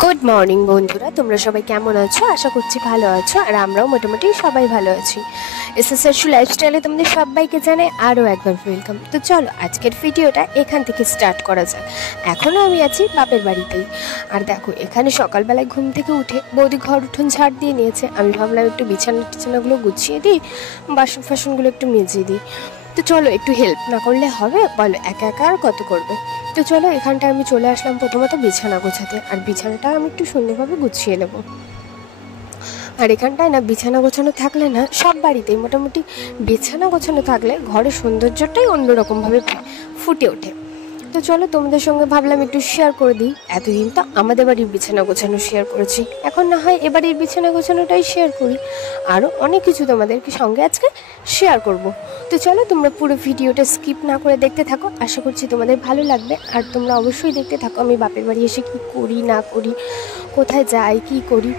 Good morning বন্ধুরা, তোমরা সবাই কেমন আছো? আশা করছি ভালো আছো, আর আমরাও মোটামুটি সবাই ভালো আছি। এসএসআরসি লাইফস্টাইলে তোমাদের সবাইকে জানাই আরও একবার ওয়েলকাম। তো চলো আজকের ভিডিওটা এখান থেকে স্টার্ট করা যাক। এখনও আমি আছি বাপের বাড়িতেই। আর দেখো, এখানে সকালবেলায় ঘুম থেকে উঠে বৌদি ঘর উঠোন ঝাড় দিয়ে নিয়েছে। আমি ভাবলাম একটু বিছানাগুলো গুছিয়ে দিই, বাসনগুলো একটু মেজে দিই। তো চলো, একটু হেল্প না করলে হবে বলো? একা একা আর কত করবে? তো চলো, এখানটায় আমি চলে আসলাম প্রথমত বিছানা গোছাতে। আর বিছানাটা আমি একটু সুন্দরভাবে গুছিয়ে নেবো। আর এখানটায় না বিছানা গোছানো থাকলে না, সব বাড়িতেই মোটামুটি বিছানা গোছানো থাকলে ঘরের সৌন্দর্যটাই অন্যরকমভাবে ফুটে ওঠে। তো চলো, তোমাদের সঙ্গে ভাবলাম একটু শেয়ার করে দিই। এতদিন তো আমাদের বাড়ির বিছানা গোছানো শেয়ার করেছি, এখন না হয় এবারের বিছানা গোছানোটাই শেয়ার করি। আরও অনেক কিছু তোমাদেরকে সঙ্গে আজকে শেয়ার করব। তো চলো, তোমরা পুরো ভিডিওটা স্কিপ না করে দেখতে থাকো। আশা করছি তোমাদের ভালো লাগবে। আর তোমরা অবশ্যই দেখতে থাকো আমি বাপের বাড়ি এসে কী করি না করি, কোথায় যাই, কী করি।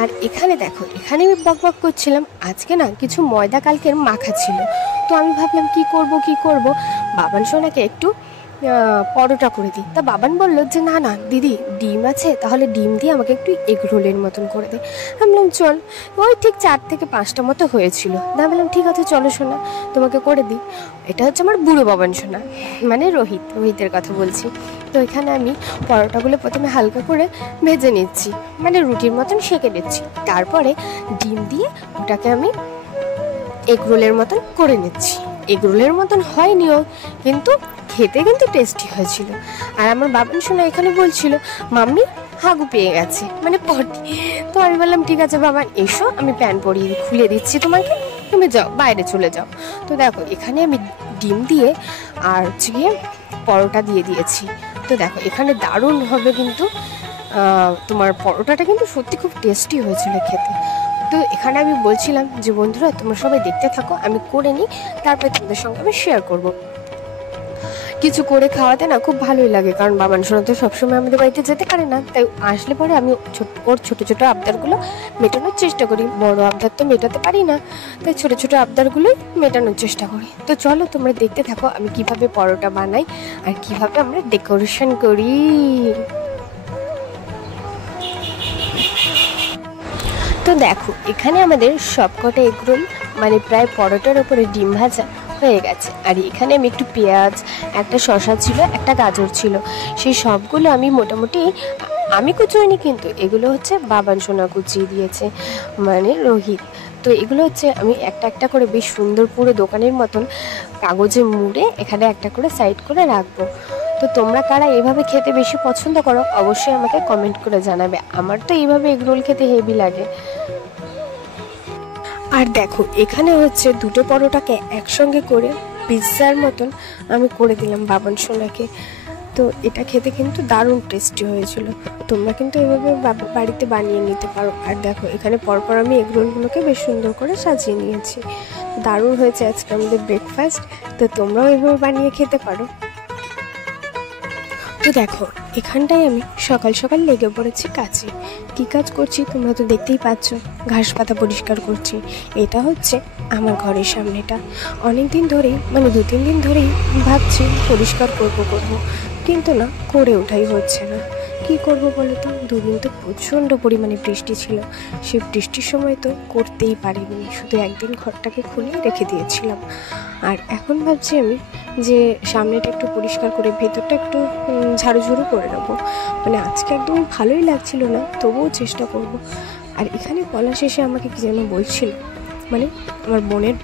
আর এখানে দেখো, এখানে আমি বক করছিলাম। আজকে না কিছু ময়দা কালকের মাখা ছিল। তো আমি ভাবলাম কি করব। বাবান সোনাকে একটু পরোটা করে দিই। তা বাবান বললো যে না না দিদি, ডিম আছে, তাহলে ডিম দিয়ে আমাকে একটু এগ রোলের মতন করে দে। আমি বললাম চল। ওই ঠিক 4 থেকে 5টা মতো হয়েছিল। না, বললাম ঠিক আছে চলো সোনা, তোমাকে করে দিই। এটা হচ্ছে আমার বুড়ো বাবান সোনা, মানে রোহিতের কথা বলছি। তো এখানে আমি পরোটাগুলো প্রথমে হালকা করে ভেজে নিচ্ছি, মানে রুটির মতন সেঁকে নিচ্ছি। তারপরে ডিম দিয়ে ওটাকে আমি এগ রোলের মতন করে নিচ্ছি। এগ রোলের মতন হয়নিও, কিন্তু খেতে কিন্তু টেস্টি হয়েছিল। আর আমার বাবান সোনা এখানে বলছিল মাম্মি হাগু পেয়ে গেছে, মানে পটি। তো আমি বললাম ঠিক আছে বাবা, এসো, আমি প্যান্ট খুলে দিচ্ছি তোমাকে, তুমি যাও, বাইরে চলে যাও। তো দেখো, এখানে আমি ডিম দিয়ে আর গিয়ে পরোটা দিয়ে দিয়েছি। তো দেখো, এখানে দারুণ হবে কিন্তু তোমার পরোটাটা কিন্তু সত্যি খুব টেস্টি হয়েছিল খেতে। তো এখানে আমি বলছিলাম যে বন্ধুরা তোমরা সবাই দেখতে থাকো, আমি করে নিই, তারপরে তোমাদের সঙ্গে আমি শেয়ার করব। কিছু করে খাওয়াতে না খুব ভালোই লাগে, কারণ বাবান সোনা তো সবসময় আমাদের বাড়িতে যেতে পারে না। তাই আসলে পরে আমি ওর ছোটো ছোটো আবদারগুলো মেটানোর চেষ্টা করি। বড় আবদার তো মেটাতে পারি না, তাই ছোটো ছোটো আবদারগুলোই মেটানোর চেষ্টা করি। তো চলো, তোমরা দেখতে থাকো আমি কিভাবে পরোটা বানাই আর কিভাবে আমরা ডেকোরেশন করি। তো দেখো, এখানে আমাদের সবকটা এগরোল, মানে প্রায় পরোটার ওপরে ডিম ভাজা হয়ে গেছে। আর এখানে আমি একটু পেঁয়াজ, একটা শসা ছিল, একটা গাজর ছিল, সেই সবগুলো আমি মোটামুটি আমি কুচোইনি, কিন্তু এগুলো হচ্ছে বাবান সোনা কুচিয়ে দিয়েছে, মানে রোহিত। তো এগুলো হচ্ছে আমি একটা একটা করে বেশ সুন্দর পুরো দোকানের মতন কাগজে মুড়ে এখানে একটা করে সাইড করে রাখবো। তো তোমরা কারা এভাবে খেতে বেশি পছন্দ করো অবশ্যই আমাকে কমেন্ট করে জানাবে। আমার তো এইভাবে এগরোল খেতে হেভি লাগে। আর দেখো, এখানে হচ্ছে দুটো পরোটাকে একসঙ্গে করে পিৎজার মতন আমি করে দিলাম বাবান সোনাকে। তো এটা খেতে কিন্তু দারুণ টেস্টি হয়েছিল। তোমরা কিন্তু এভাবে বাড়িতে বানিয়ে নিতে পারো। আর দেখো, এখানে পরপর আমি এগরোলগুলোকে বেশ সুন্দর করে সাজিয়ে নিয়েছি। দারুণ হয়েছে আজকে আমাদের ব্রেকফাস্ট। তো তোমরাও এভাবে বানিয়ে খেতে পারো। তো দেখো, এখানটায় আমি সকাল সকাল লেগে পড়েছি কাজে। কী কাজ করছি তোমরা তো দেখতেই পাচ্ছ, ঘাস পাতা পরিষ্কার করছি। এটা হচ্ছে আমার ঘরের সামনেটা। অনেক দিন ধরেই, মানে 2-3 দিন ধরেই ভাবছি পরিষ্কার করব, কিন্তু না করে ওঠাই হচ্ছে না। কি করব বলো তো? 2 দিন তো প্রচণ্ড পরিমাণে বৃষ্টি ছিল। সেই বৃষ্টির সময় তো করতেই পারিনি, শুধু একদিন ঘরটাকে খুলে রেখে দিয়েছিলাম। আর এখন ভাবছি আমি যে সামনেটা একটু পরিষ্কার করে ভেতরটা একটু ঝাড়ু করে নেবো। মানে আজকে একদম ভালোই লাগছিল না, তবুও চেষ্টা করব। আর এখানে বলা শেষে আমাকে কি যেন বলছিল, মানে আমার বোনের।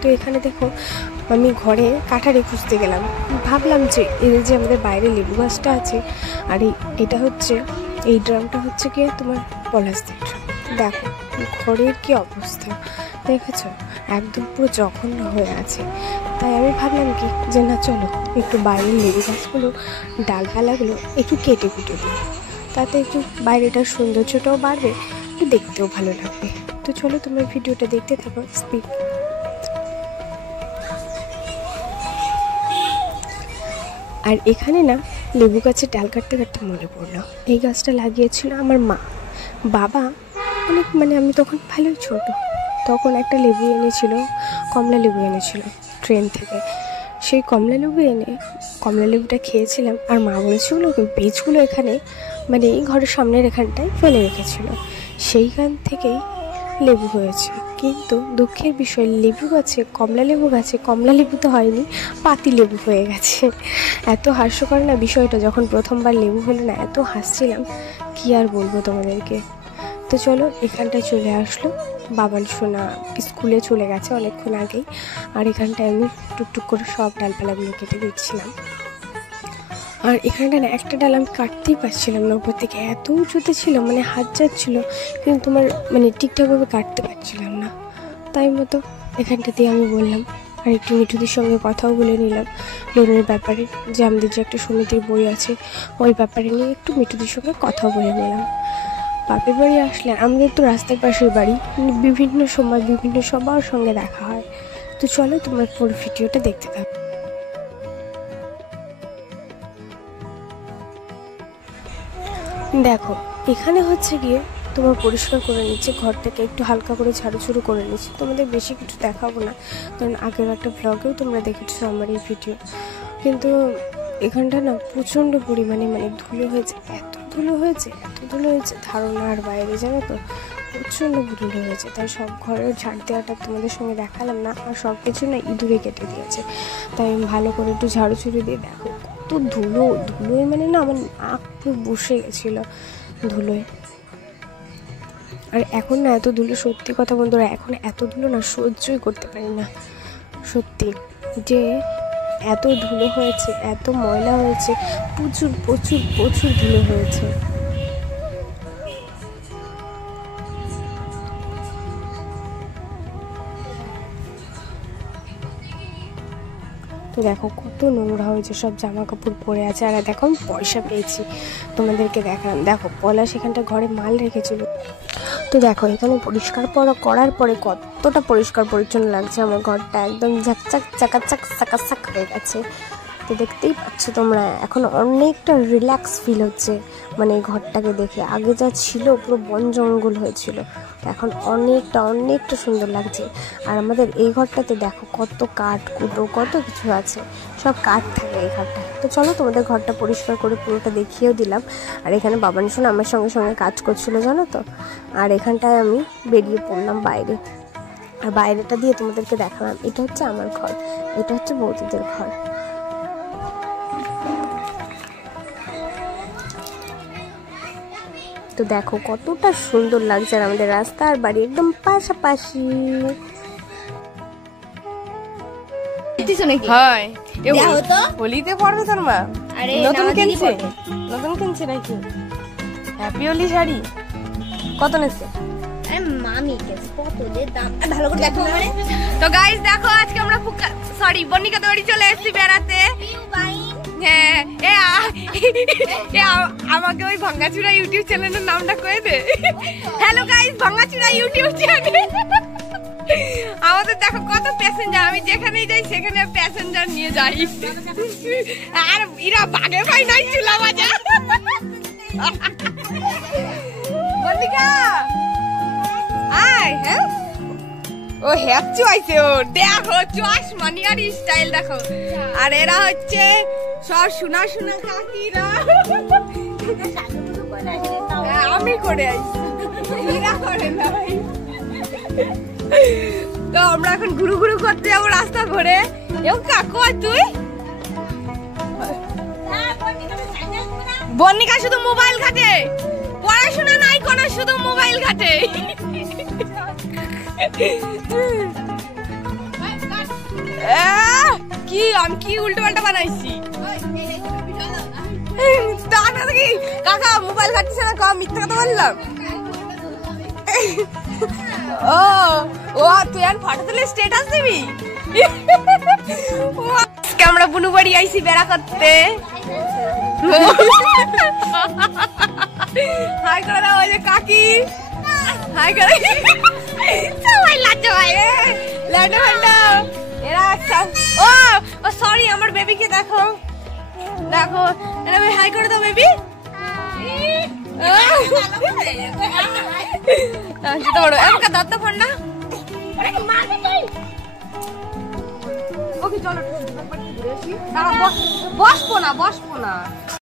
তো এখানে দেখো, আমি ঘরে কাঁঠারি খুঁজতে গেলাম। ভাবলাম যে এই যে আমাদের বাইরে লেবু গাছটা আছে, আর এটা হচ্ছে, এই ড্রামটা হচ্ছে কি তোমার পলাশদের ড্রাম। দেখো ঘরের কি অবস্থা দেখেছ, একদম পুরো জঘন্য হয়ে আছে। তাই আমি ভাবলাম কি যে না চলো, একটু বাইরের লেবু গাছগুলো ডালপালাগুলো একটু কেটে কুটে দিই, তাতে একটু বাইরেটার সৌন্দর্যটাও বাড়বে, একটু দেখতেও ভালো লাগবে। তো চলো, তোমার ভিডিওটা দেখতে থাকো স্পিড। আর এখানে না লেবু গাছের ডাল কাটতে কাটতে মনে পড়লো, এই গাছটা লাগিয়েছিল আমার মা। বাবা অনেক, মানে আমি তখন ভালোই ছোট, তখন একটা লেবু এনেছিল, কমলা লেবু এনেছিল ট্রেন থেকে। সেই কমলা লেবুটা খেয়েছিলাম। আর মা বলেছিল বীজগুলো এখানে মানে এই ঘরের সামনের এখানটায় ফেলে রেখেছিল, সেইখান থেকেই লেবু হয়েছে। কিন্তু দুঃখের বিষয় লেবু গাছে, কমলা লেবু গাছে কমলা লেবু তো হয়নি, পাতি লেবু হয়ে গেছে। এত হাস্যকর না বিষয়টা, যখন প্রথমবার লেবু হলো না এত হাসছিলাম, কি আর বলবো তোমাদেরকে। তো চলো এখানটায় চলে আসলো, বাবান সোনা স্কুলে চলে গেছে অনেকক্ষণ আগেই। আর এখানটায় আমি টুকটুক করে সব ডালপালাগুলো কেটে দিচ্ছিলাম। আর এখানটা না একটা ডাল আমি কাটতেই পারছিলাম না, উপর থেকে এত উঁচুতে ছিল, মানে হাত যাচ্ছিলো কিন্তু তোমার মানে ঠিকঠাকভাবে কাটতে পারছিলাম না। তাই মতো এখানটাতেই আমি বললাম, আর একটু মিঠুদির সঙ্গে কথাও বলে নিলাম লোনের ব্যাপারে, যে আমাদের যে একটা সমিতির বই আছে ওই ব্যাপারে নিয়ে একটু মিঠুদির সঙ্গে কথাও বলে নিলাম। বাপের বাড়ি আসলে আমাদের তো রাস্তার পাশের বাড়ি, বিভিন্ন সময় বিভিন্ন সবার সঙ্গে দেখা হয়। তো চলো তোমার পুরো ভিডিওটা দেখতে থাকো। দেখো এখানে হচ্ছে গিয়ে তোমার পরিষ্কার করে নিচ্ছে ঘরটাকে, একটু হালকা করে ঝাড়ুঝুড়ু করে নিচ্ছি। তোমাদের বেশি কিছু দেখাবো না, কারণ আগের একটা ব্লগেও তোমরা দেখেছো আমার এই ভিডিও। কিন্তু এখানটা না প্রচণ্ড পরিমাণে মানে ধুলো হয়েছে, এত ধুলো হয়েছে ধারণার বাইরে, জানো তো, প্রচণ্ড ধুলো হয়েছে। তাই সব ঘরের ঝাড় দেওয়াটা তোমাদের সঙ্গে দেখালাম না, আর সব কিছু না ইঁদুরে কেটে দিয়েছে। তাই আমি ভালো করে একটু ঝাড়ুঝুড়ি দিয়ে দেখো কত ধুলোয় মানে না আমার নাক পুরো বসে গেছিলো ধুলোয়। আর এখন না এত ধুলো, সত্যি কথা বন্ধুরা, এখন এত ধুলো না সহ্যই করতে পারি না সত্যি, যে এত ধুলো হয়েছে, এত ময়লা হয়েছে, প্রচুর প্রচুর প্রচুর ধুলো হয়েছে। তো দেখো কত নোংরা হয়েছে, সব জামা কাপড় পরে আছে। আর দেখো আমি পয়সা পেয়েছি, তোমাদেরকে দেখালাম। দেখো পলাশ এখানটা ঘরে মাল রেখেছিল। তো দেখো এখানে পরিষ্কার করার পরে কতটা পরিষ্কার পরিচ্ছন্ন লাগছে আমার ঘরটা, একদম ঝাকচাক চাকাচাক চাকাচাক হয়ে গেছে। তো দেখতেই পাচ্ছ তোমরা, এখন অনেকটা রিল্যাক্স ফিল হচ্ছে মানে এই ঘরটাকে দেখে। আগে যা ছিল পুরো বন জঙ্গল হয়েছিল, এখন অনেকটা সুন্দর লাগছে। আর আমাদের এই ঘরটাতে দেখো কত কাঠ কুটো কত কিছু আছে, সব কাঠ থাকে এই ঘরটায়। তো চলো তোমাদের ঘরটা পরিষ্কার করে পুরোটা দেখিয়েও দিলাম। আর এখানে বাবান সোনা আমার সঙ্গে সঙ্গে কাজ করছিল, জানো তো। আর এখানটায় আমি বেরিয়ে পড়লাম বাইরে, আর বাইরেটা দিয়ে তোমাদেরকে দেখালাম। এটা হচ্ছে আমার ঘর, এটা হচ্ছে বৌদিদের ঘর। তো দেখো কতটা সুন্দর লাগছে, আর আমাদের রাস্তা আর বাড়ি একদম পাশাপাশি। হোলিতে পড়বে তোর মা? নতুন কিনছে নাকি? হ্যাপি হোলি শাড়ি কত নেছে? তো গাইস দেখো আজকে আমরা বর্ণিকাতে বাড়ি চলে এসেছি বেড়াতে। হ্যাঁ আমাকে ওই ভাঙ্গাচুরা ইউটিউব চ্যানেলের নামটা কয়ে দে। হ্যালো গাইস, ভাঙ্গাচুরা ইউটিউব চ্যানেল। আমাদের দেখো কত প্যাসেঞ্জার, আমি যেখানেই যাই সেখানে প্যাসেঞ্জার নিয়ে যাই। আর এরা বাগে পাই নাই চুলা বাজা। বর্ণিকা আয়, হ্যাঁ ও হ্যাপচু আইছে, ও দেখো চশ মানিয়ার স্টাইল দেখো। আর এরা হচ্ছে সব শোনা কাকিরা, আমি করে আইছি, এরা করে নাই। তো আমরা এখন ঘুরু করতে যাবো রাস্তা ধরে। এও কাকু তুই? বর্ণিকা শুধু মোবাইল ঘাটে, পড়াশোনা নাই কোনো, শুধু মোবাইল ঘাটে। কি আমি কি উল্টো পাল্টা বানাইছি? কাকা মোবাইল ঘাটছিস না, কম মিথ্যা কথা বললাম। ও তুই আর ফটো তুলে স্ট্যাটাস দিবি? আমরা বুনু বাড়ি আইছি বেড়া করতে। হাই করে দাও ওই যে কাকি, হাই করে সবাই লাজে ভাই লাড্ডু ভান্ডা। এরা ও সরি আমার বেবিকে দেখো দেখো, এরা হাই করে দাও বেবি। দাঁত ফান্ডা ওকে চলো বসবো না